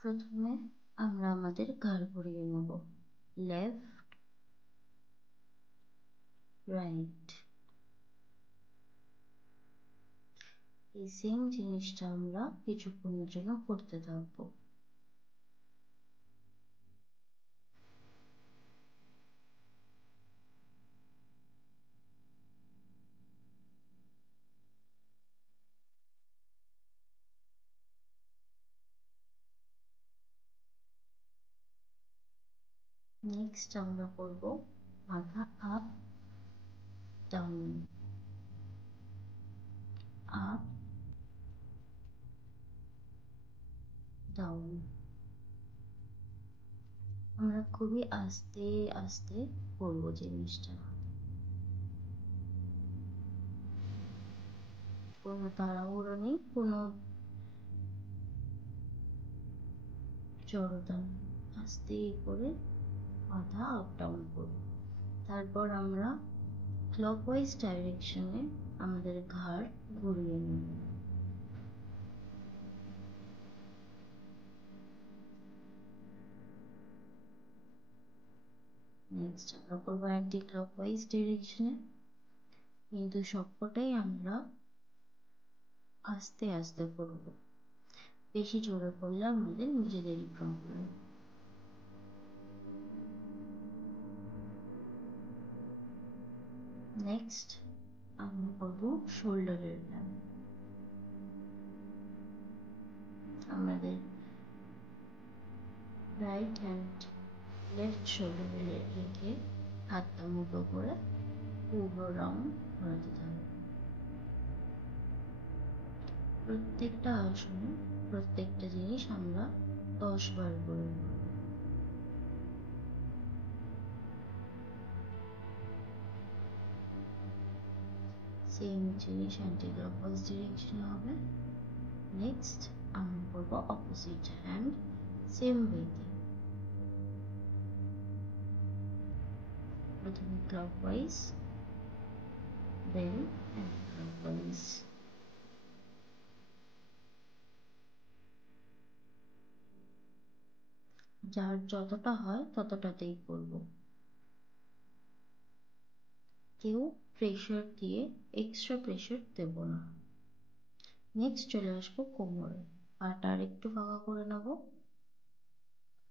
প্রথমে আমরা আমাদের ঘাড় ঘুরিয়ে নেব, লেফট রাইট। এই সেম জিনিসটা আমরা কিছুক্ষণের জন্য করতে থাকবো। নেক্সট আমরা করব মাথা আপ ডাউন, আপ ডাউন। আমরা খুবই আস্তে আস্তে করব জিনিসটা, কোনো তাড়াহুড়ো নেই, কোনো জড়তা নেই। আস্তে করে মাথা আপ ডাউন করব। তারপর আমরা ক্লকওয়াইজ ডাইরেকশনে আমাদের ঘাড় ঘুরিয়ে নেব। নেক্সট আমরা করবো অ্যান্টি ক্লকওয়াইজ ডিরেকশনে, কিন্তু সবকটাই আমরা আস্তে আস্তে করব, বেশি জোরে করলে আমাদের নিজেদেরই প্রবলেম। নেক্সট আমরা করবো শোল্ডারের ব্যায়াম। আমাদের রাইট হ্যান্ড লেফট শোল্ডারে রেখে হাতটা মুঠো করে পুরো রাউন্ড ঘোরাতে থাকবে। প্রত্যেকটা আসনে প্রত্যেকটা জিনিস আমরা 10 বার করে নেব। সেম জিনিস অ্যান্টি ক্লকওয়াইজ ডিরেকশনে হবে। নেক্সট আমরা করবো অপোজিট হ্যান্ড সেম ওয়েতে। প্রথমে ক্লকওয়াইজ, দেন অ্যান্টি ক্লকওয়াইজ। যার যতটা হয় ততটাতেই করব, কেউ প্রেশার দিয়ে এক্সট্রা প্রেশার দেব না। নেক্সট চলে আসবো কোমরে, পাটা আর একটু ফাঁকা করে নেব,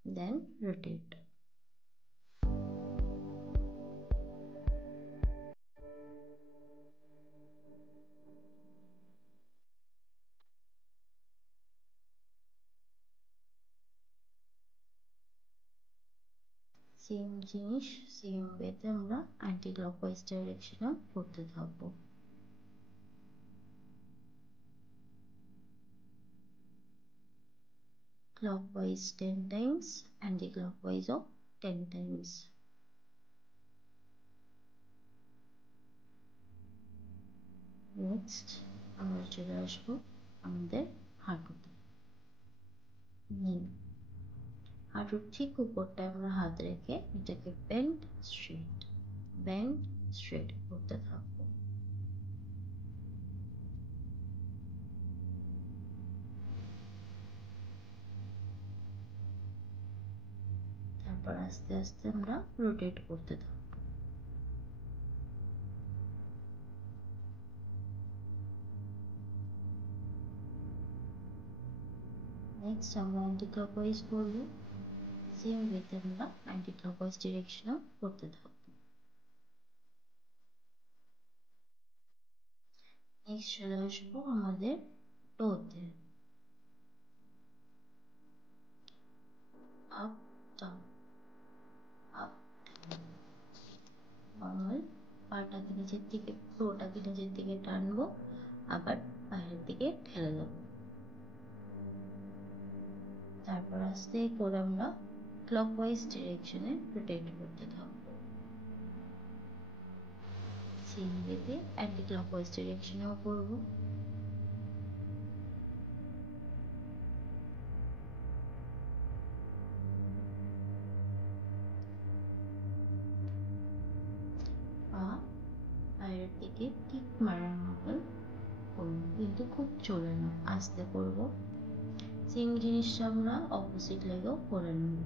দেন রোটেট। সেম জিনিস সেম ওয়েতে আমরা অ্যান্টি ক্লকওয়াইজ ডাইরেকশনে করতে থাকবো। Clockwise 10 times, anti-clockwise of 10 times. Next আমরা চলে আসবো আমাদের হাঁটুতে। হাঁটুর ঠিক উপরটায় আমরা হাত রেখে এটাকে বেন্ড স্ট্রেট করতে থাকবো। তারপর আস্তে আস্তে আমরা রোটেট করতে থাকবো। নেক্সট আমরা অ্যান্টি ক্লকওয়াইজ করবো, সেম ওয়েতে আমরা অ্যান্টি ক্লকওয়াইজ ডিরেকশনে করতে থাকবো। নেক্সট চলে আসবো আমাদের টোতে, আপ ডাউন আপ ডাউন। পাটাকে নিচের দিকে, টোটাকে নিচের দিকে টানবো, আবার বাইরের দিকে ঠেলে দেবো। তারপর আস্তে করে আমরা ক্লকওয়াইজ ডিরেকশনে রোটেট করতে থাকবো। সেম ওয়েতে অ্যান্টি ক্লকওয়াইজ ডিরেকশনেও করবো। পা বাইরের দিকে কিক মারার মতন করবো, কিন্তু খুব জোরে না, আস্তে করবো। সেম জিনিসটা আমরা অপোজিট লেগেও করে নেব।